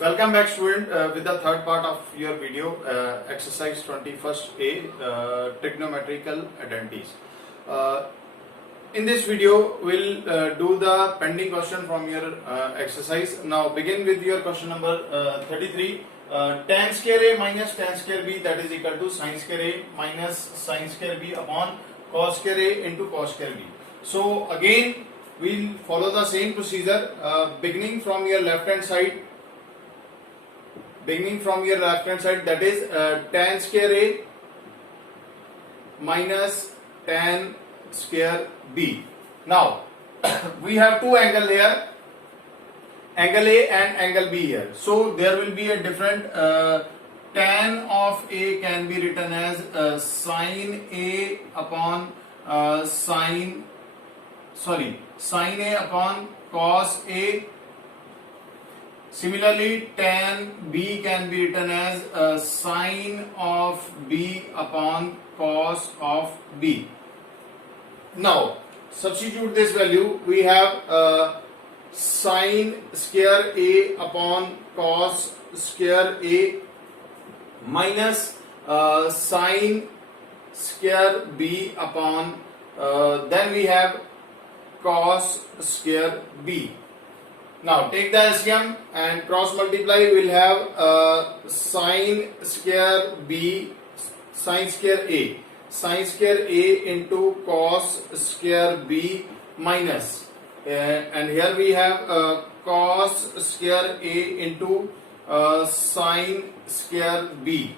Welcome back, student, with the third part of your video, exercise 21st A, trigonometrical identities. Uh, in this video, we'll do the pending question from your exercise. Now, begin with your question number 33. Tan square A minus tan square B, that is equal to sin square A minus sin square B upon cos square A into cos square B. So, again, we'll follow the same procedure, beginning from your left hand side. That is tan square A minus tan square B. Now we have two angles here, angle A and angle B here. So there will be a different tan of A can be written as sin A upon sin A upon cos A. Similarly, tan B can be written as sin of B upon cos of B. Now, substitute this value. We have sin square A upon cos square A minus sin square B upon, then we have cos square B. Now take the LCM and cross multiply. We will have sin square B, sin square A into cos square B minus, and here we have cos square A into sin square B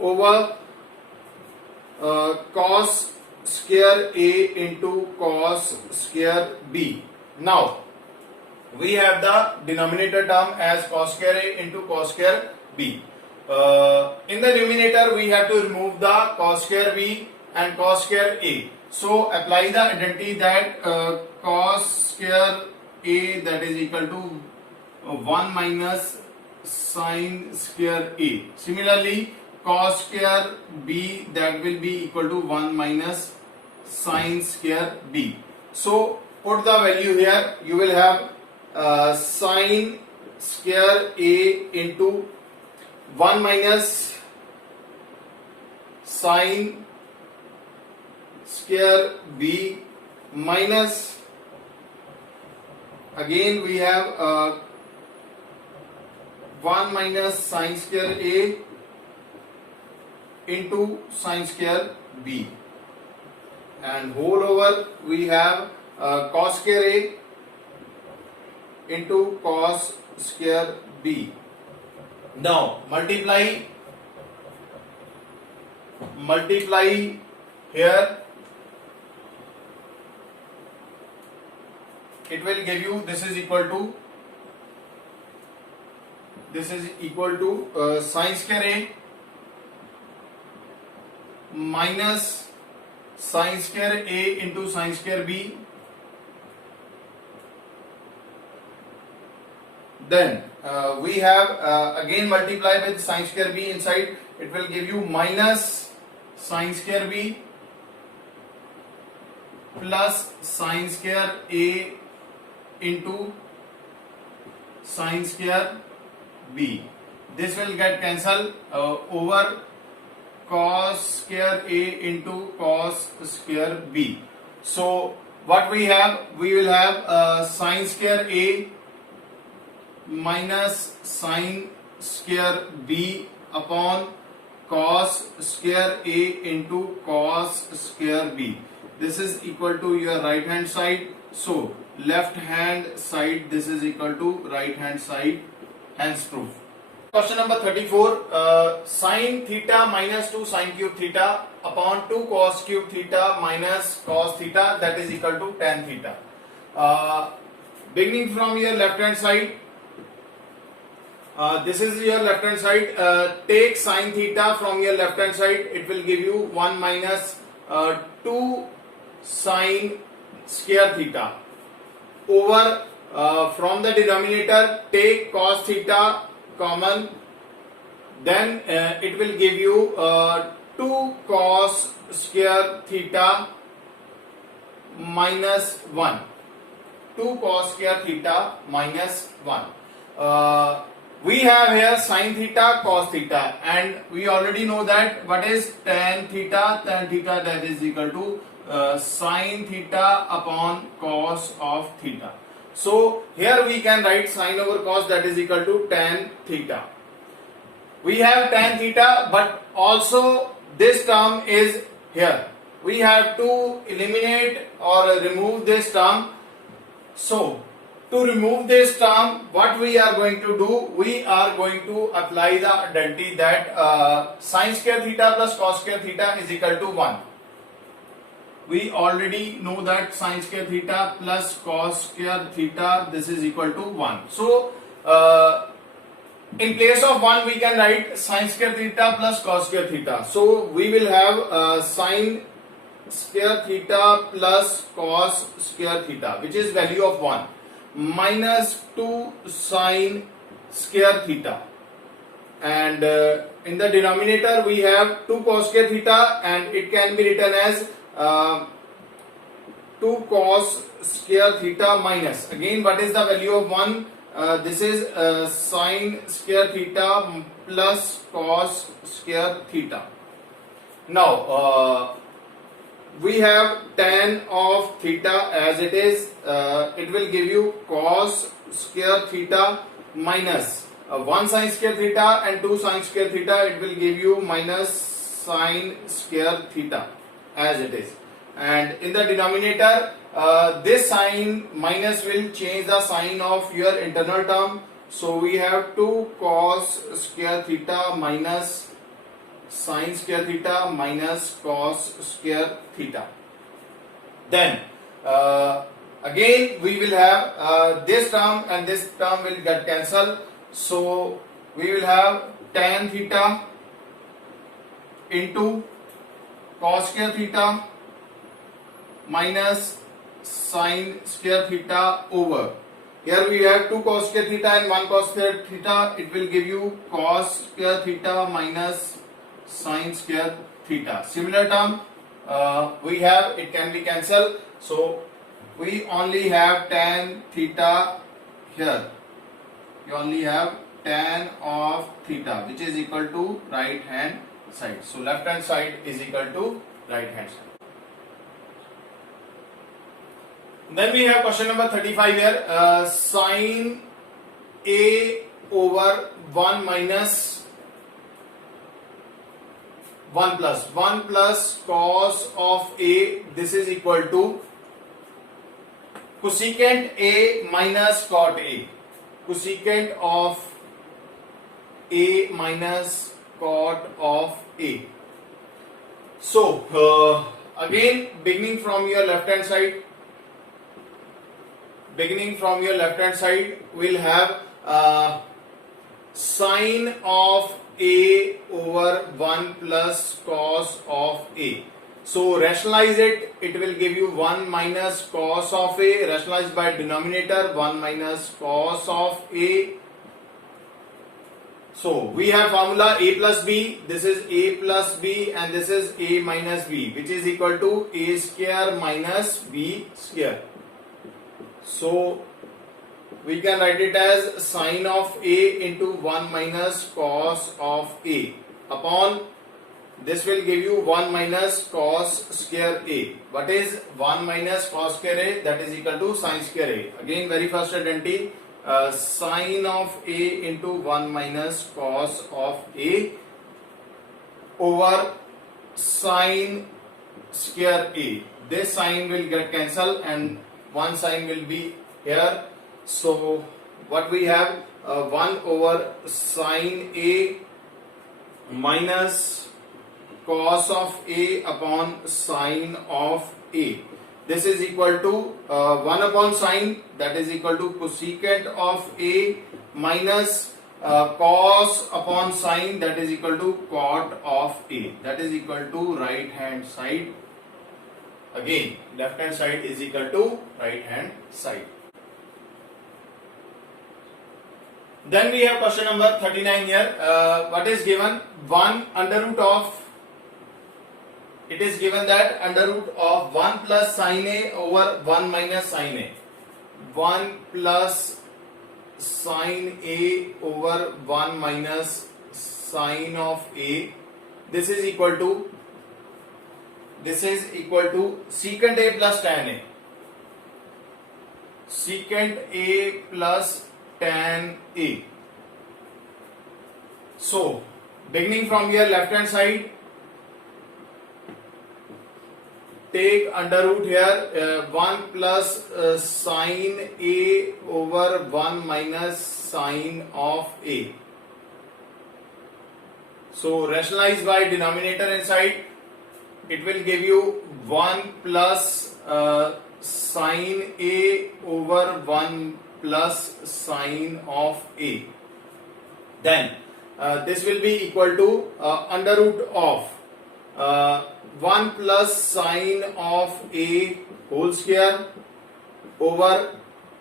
over cos square A into cos square B. Now we have the denominator term as cos square A into cos square B. In the numerator, we have to remove the cos square B and cos square A. So apply the identity that cos square A, that is equal to 1 minus sin square A. Similarly, cos square B, that will be equal to 1 minus sin square B. So put the value here. You will have sin square A into 1 minus sin square B minus, again we have 1 minus sin square A into sin square B, and whole over we have cos square A into cos square B. Now multiply here. It will give you, this is equal to sin square A minus sin square A into sin square B. Then we have again multiply with sin square B inside. It will give you minus sin square B plus sin square A into sin square B. This will get cancelled over cos square A into cos square B. So what we have? We will have sin square A minus sin square B upon cos square A into cos square B. This is equal to your right hand side. So left hand side, this is equal to right hand side, hence proof. Question number 34. Sin theta minus 2 sin cube theta upon 2 cos cube theta minus cos theta, that is equal to tan theta. Beginning from your left hand side, this is your left hand side. Take sin theta from your left hand side. It will give you 1 minus 2 sin square theta over from the denominator take cos theta common, then it will give you 2 cos square theta minus 1. 2 cos square theta minus 1. we have here sin theta, cos theta, and we already know that what is tan theta. Tan theta, that is equal to sin theta upon cos of theta. So here we can write sin over cos, that is equal to tan theta. We have tan theta, but also this term is here. We have to eliminate or remove this term. So to remove this term, what we are going to do, we are going to apply the identity that sin square theta plus cos square theta is equal to 1. We already know that sin square theta plus cos square theta, this is equal to 1. So in place of 1 we can write sin square theta plus cos square theta. So we will have sin square theta plus cos square theta, which is value of 1, minus 2 sin square theta, and in the denominator we have 2 cos square theta, and it can be written as 2 cos square theta minus, again what is the value of 1, this is sin square theta plus cos square theta. Now we have tan of theta as it is, it will give you cos square theta minus 1 sin square theta and 2 sin square theta, it will give you minus sin square theta as it is. And in the denominator, this sign minus will change the sign of your internal term. So we have 2 cos square theta minus sin square theta minus cos square theta. Then again we will have this term and this term will get cancelled. So we will have tan theta into cos square theta minus sin square theta over. Here we have 2 cos square theta and 1 cos square theta. It will give you cos square theta minus sin square theta. Similar term we have, it can be cancelled. So we only have tan theta here. You only have tan of theta, which is equal to right hand side. So left hand side is equal to right hand side. Then we have question number 35 here. Sin A over 1 minus 1 plus cos of A, this is equal to cosecant A minus cot A. Cosecant of A minus cot of A. So again, beginning from your left hand side, we'll have sine of A over 1 plus cos of A. So rationalize it, it will give you 1 minus cos of A, rationalized by denominator 1 minus cos of A. So we have formula A plus B, this is A plus B and this is A minus B, which is equal to A square minus B square. So we can write it as sine of A into 1 minus cos of A upon, this will give you 1 minus cos square A. What is 1 minus cos square A? That is equal to sine square A. Again, very first identity, sine of A into 1 minus cos of A over sine square A. This sign will get cancelled and one sign will be here. So what we have, 1 over sine A minus cos of A upon sine of A. This is equal to 1 upon sine, that is equal to cosecant of A minus cos upon sine, that is equal to cot of A. That is equal to right hand side. Again, left hand side is equal to right hand side. Then we have question number 39 here. What is given? 1 under root of, it is given that under root of 1 plus sin A over 1 minus sin A. 1 plus sine A over 1 minus sine of A. This is equal to secant A plus tan A. Secant A plus tan A. So, beginning from here, left hand side, take under root here 1 plus sine A over 1 minus sine of A. So, rationalize by denominator inside. It will give you 1 plus sine A over 1 plus sine of A. Then this will be equal to under root of 1 plus sine of A whole square over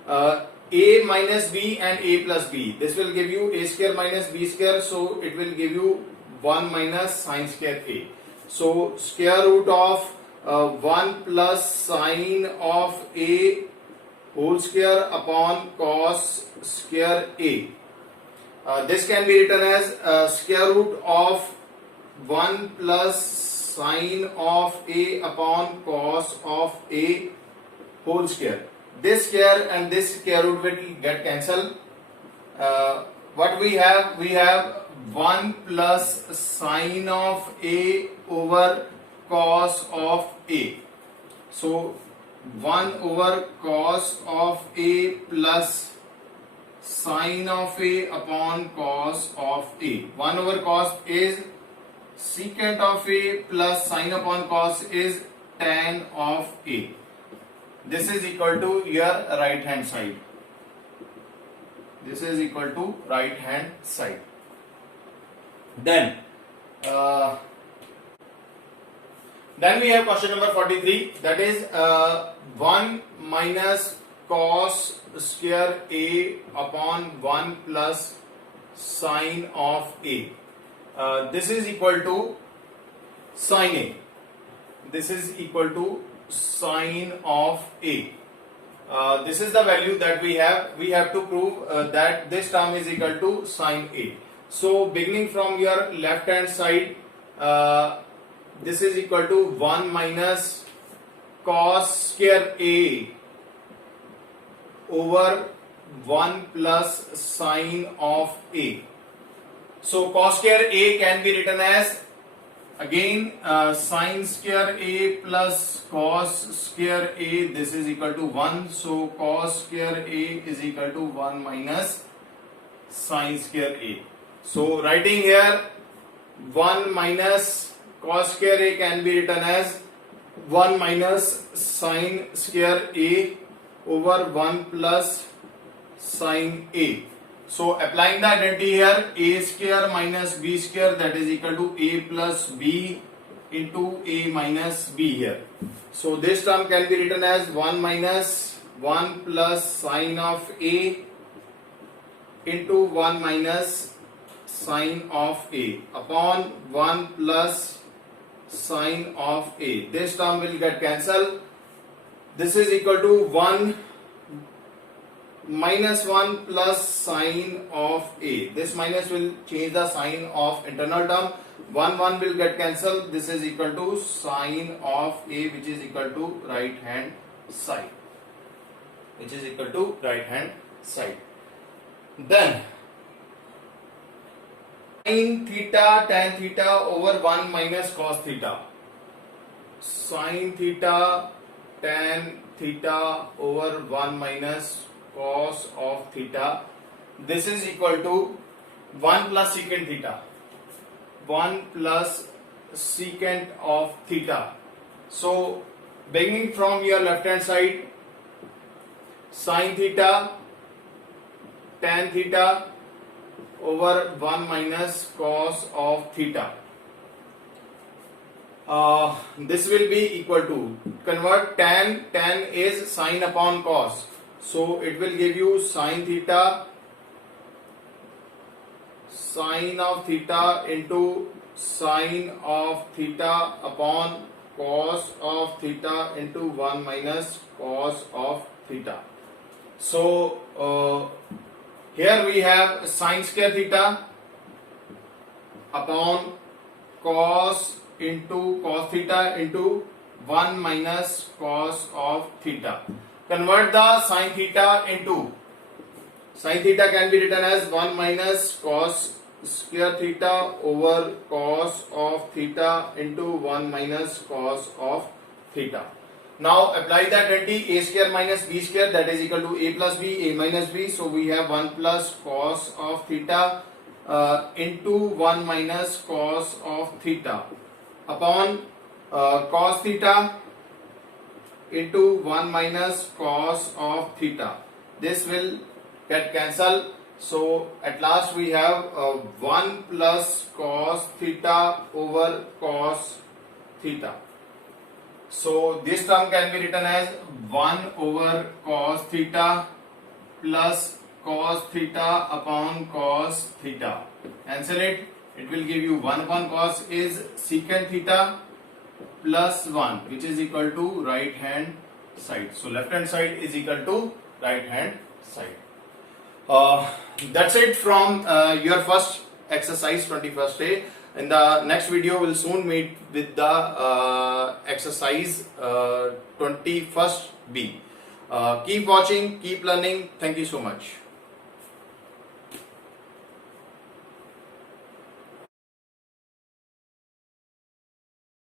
A minus B and A plus B. This will give you A square minus B square, so it will give you 1 minus sine square A. So square root of 1 plus sine of A whole square upon cos square A. This can be written as square root of 1 plus sine of A upon cos of A whole square. This square and this square root will get cancelled. What we have? We have 1 plus sine of A over cos of A. So 1 over cos of A plus sine of A upon cos of A. 1 over cos is secant of A plus sine upon cos is tan of A. This is equal to your right hand side. This is equal to right hand side. Then we have question number 43, that is 1 minus cos square A upon 1 plus sine of A. This is equal to sine A. This is equal to sine of A. This is the value that we have. We have to prove that this term is equal to sine A. So beginning from your left hand side, this is equal to 1 minus cos square A over 1 plus sine of A. So cos square A can be written as again sine square A plus cos square A. This is equal to 1. So cos square A is equal to 1 minus sine square A. So writing here 1 minus cos square A can be written as 1 minus sine square A over 1 plus sine A. So applying the identity here, A square minus B square, that is equal to A plus B into A minus B here. So this term can be written as 1 minus 1 plus sine of A into 1 minus sine of A upon 1 plus sine of A. This term will get cancelled. This is equal to 1 minus 1 plus sine of A. This minus will change the sign of internal term. 1 will get cancelled. This is equal to sine of A, which is equal to right hand side. Which is equal to right hand side. Then sin theta tan theta over 1 minus cos theta. Sin theta tan theta over 1 minus cos of theta. This is equal to 1 plus secant theta. 1 plus secant of theta. So beginning from your left hand side, sin theta tan theta over 1 minus cos of theta. This will be equal to, convert tan is sine upon cos. So it will give you sine theta, sine of theta into sine of theta upon cos of theta into 1 minus cos of theta. So Here we have sine square theta upon cos into cos theta into 1 minus cos of theta. Convert the sine theta into, sine theta can be written as 1 minus cos square theta over cos of theta into 1 minus cos of theta. Now apply the identity, a square minus b square, that is equal to a plus b, a minus b. So we have 1 plus cos of theta into 1 minus cos of theta upon cos theta into 1 minus cos of theta. This will get cancelled. So at last we have 1 plus cos theta over cos theta. So this term can be written as 1 over cos theta plus cos theta upon cos theta. Cancel it. It will give you 1 upon cos is secant theta plus 1, which is equal to right hand side. So left hand side is equal to right hand side. That's it from your first exercise 21st day. In the next video we'll soon meet with the exercise 21st B. Keep watching, keep learning. Thank you so much.